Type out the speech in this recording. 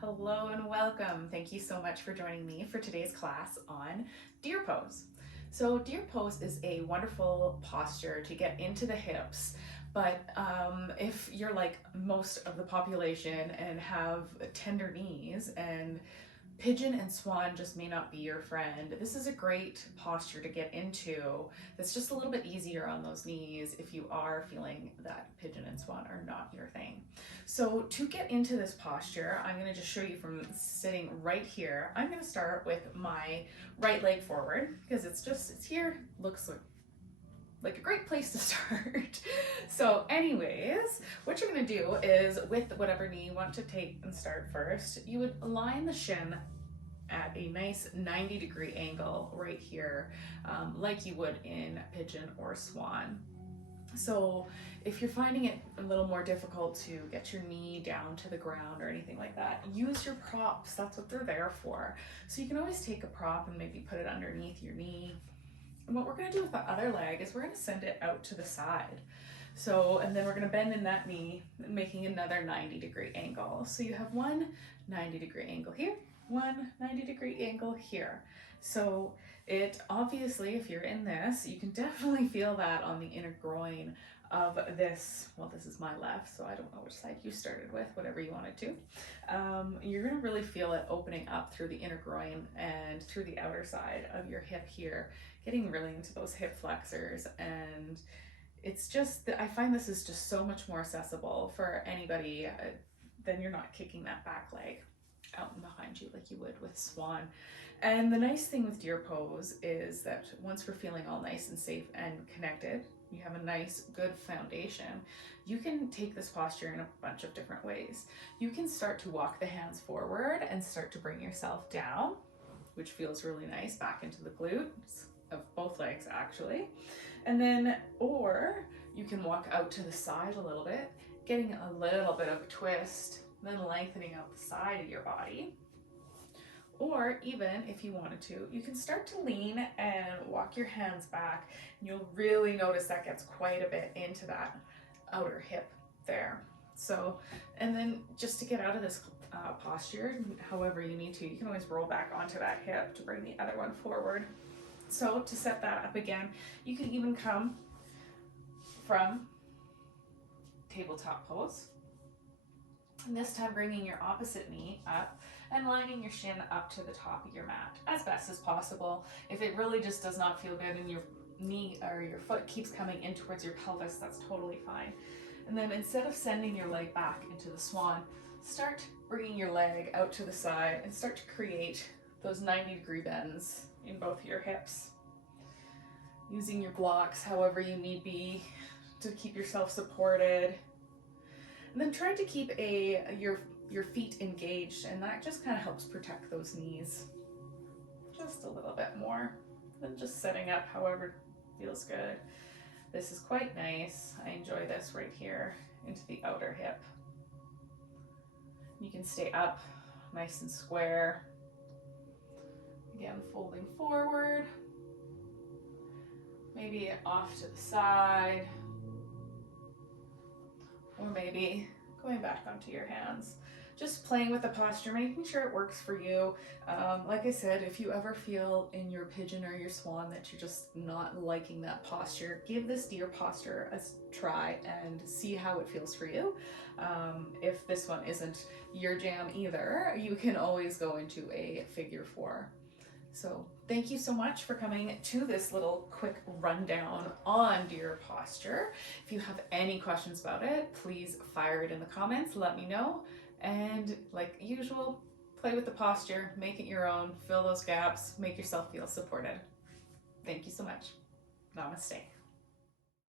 Hello and welcome. Thank you so much for joining me for today's class on deer pose. So deer pose is a wonderful posture to get into the hips, but if you're like most of the population and have tender knees and pigeon and swan just may not be your friend, this is a great posture to get into that's just a little bit easier on those knees if you are feeling that pigeon and swan are not your thing. So to get into this posture, I'm going to just show you from sitting right here. I'm going to start with my right leg forward because it's here, looks like a great place to start. So anyways, what you're gonna do is with whatever knee you want to take and start first, you would align the shin at a nice 90-degree angle right here, like you would in pigeon or swan. So if you're finding it a little more difficult to get your knee down to the ground or anything like that, use your props. That's what they're there for. So you can always take a prop and maybe put it underneath your knee. And what we're gonna do with the other leg is we're gonna send it out to the side. So, and then we're gonna bend in that knee, making another 90-degree angle. So you have one 90-degree angle here, one 90-degree angle here. So it obviously, if you're in this, you can definitely feel that on the inner groin of this. Well, this is my left, so I don't know which side you started with, whatever you wanted to. You're gonna really feel it opening up through the inner groin and through the outer side of your hip here, getting really into those hip flexors. And it's just that I find this is just so much more accessible for anybody. Then you're not kicking that back leg out and behind you like you would with swan. And the nice thing with deer pose is that once we're feeling all nice and safe and connected, you have a nice good foundation, you can take this posture in a bunch of different ways. You can start to walk the hands forward and start to bring yourself down, which feels really nice, back into the glutes of both legs actually. And then, or you can walk out to the side a little bit, getting a little bit of a twist, then lengthening out the side of your body. Or even if you wanted to, you can start to lean and walk your hands back, and you'll really notice that gets quite a bit into that outer hip there. So, and then just to get out of this posture, however you need to, you can always roll back onto that hip to bring the other one forward. So to set that up again, you can even come from tabletop pose, and this time bringing your opposite knee up and lining your shin up to the top of your mat as best as possible. If it really just does not feel good and your knee or your foot keeps coming in towards your pelvis, that's totally fine. And then instead of sending your leg back into the swan, start bringing your leg out to the side and start to create those 90-degree bends in both your hips. Using your blocks however you need be to keep yourself supported. And then try to keep your feet engaged, and that just kind of helps protect those knees just a little bit more than just setting up however feels good. This is quite nice. I enjoy this right here into the outer hip. You can stay up nice and square. Again, folding forward, maybe off to the side, or maybe going back onto your hands. Just playing with the posture, making sure it works for you. Like I said, if you ever feel in your pigeon or your swan that you're just not liking that posture, give this deer posture a try and see how it feels for you. If this one isn't your jam either, you can always go into a figure 4. So thank you so much for coming to this little quick rundown on deer posture. If you have any questions about it, please fire it in the comments, let me know. And like usual, play with the posture, make it your own, fill those gaps, make yourself feel supported. Thank you so much. Namaste.